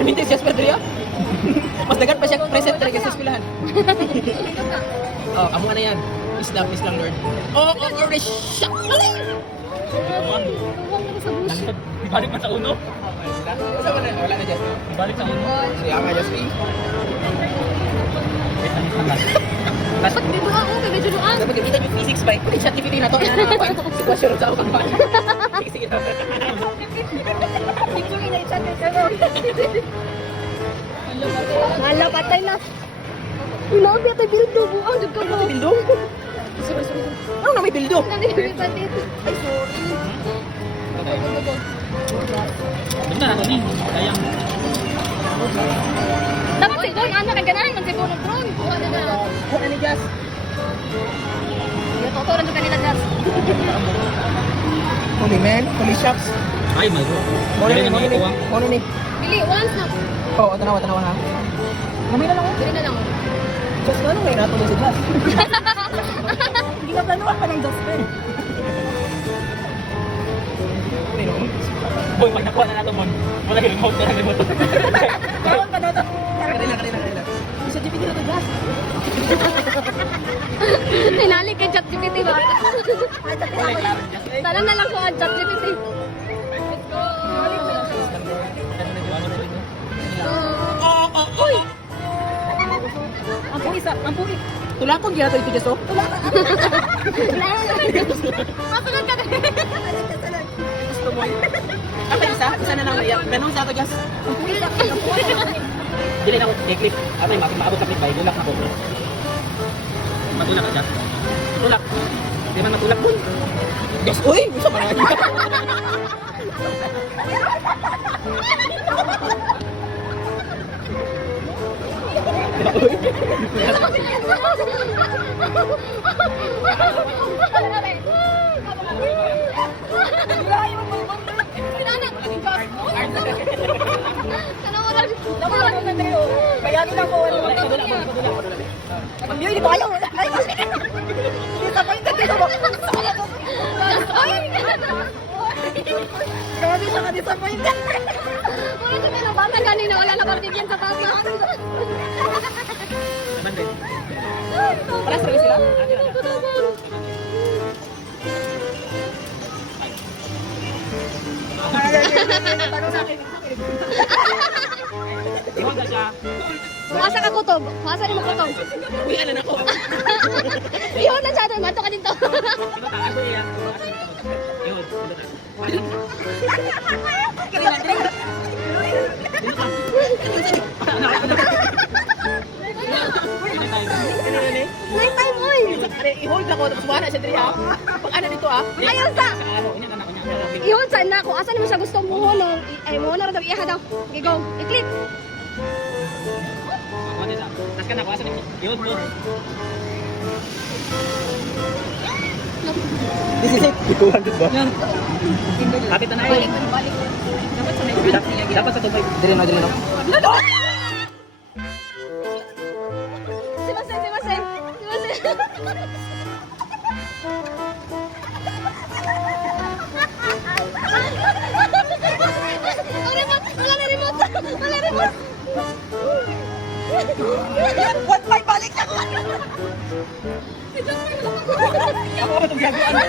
permite siya sa Dria. Mas dagat pa siya present talaga sa eskwelahan. Oh, amo na yan. Islam Lord. Oh, shit. Balik pa sa uno. Wala na Jasper. Balik sa uno. Siya nga Jasper. Ba't dito ako? Kaya medyo doon. Dapat kita yung physics ba? Kung chat GPT na to, sitwasyon sa akong bala. Sige na. Picture na i-chat na siya. Hala, patay na. Inabi ito bildo. Buang, dyan ka mo. Bildo? Ano na may bildo? Nandiyo pa dito. Ay, sorry. Doon na nato ni. Sayang. Dapat si Don, ano kay ganahan man si Bono Tron. Kuha na na. Ano ni Jas? Yung totoo rin kanila Jas. Holy man, holy shucks. Ay, my God. Mono ni. Bili, once na. Oo, tanawa ha. Namay na lang ako. Bili na lang. Just ano may nato si Jas. Hindi na planuhan pa ng Jasper. Boy, pag nakuha na nato mo, wala yung remote na remote. Tawag ka na to. Kanila. Isa GPT na to Jas. Hinali kay ChatGPT ba? Talang na lang ko ang ChatGPT. Let's go. Uy! Ang puri. Tulakon gyud ito Jas. Masunod ka din. Gusto mo. Ako isa na lang mayak. Ganun sa to Jas. Dili na ako i-clip. Ano yung maabot sa clip ba? Dulak na ko. Matulak ka dyan. Matulak. Di man matulak mo. Jas, uy! Gusto ba nga dito? Bayangin lang ko. Pag-yun, di ba ayaw? Disappointed dito mo. Grabe siya ka-disappointed. Wala siya ng bata kanina. Wala na barbigyan sa tasa. Paras rin sila? Iwan ka siya. Masa ka kutob? Masa ni mo kutob? Uy, ano na ko? Yun na siya doon. Mato ka dito. Ito taas mo yan. Yun. Night time, oy! I-hold ako, tapos wala siya diri ha. Pag ano dito ha? Ayaw sa! Yun, saan na ako? Asan mo siya gusto mo hulong? Ay, mo na rin daw. Iha daw. Okay, go. I-click. Tas ka na, kuwasan ni yun. This is it. 200 ba? Yan. Kapit na na eh. Balik. Dapat sa tubay. Dili na. Simasen. Wala na remote. What my balik na ko? Ako ba itong gagawin?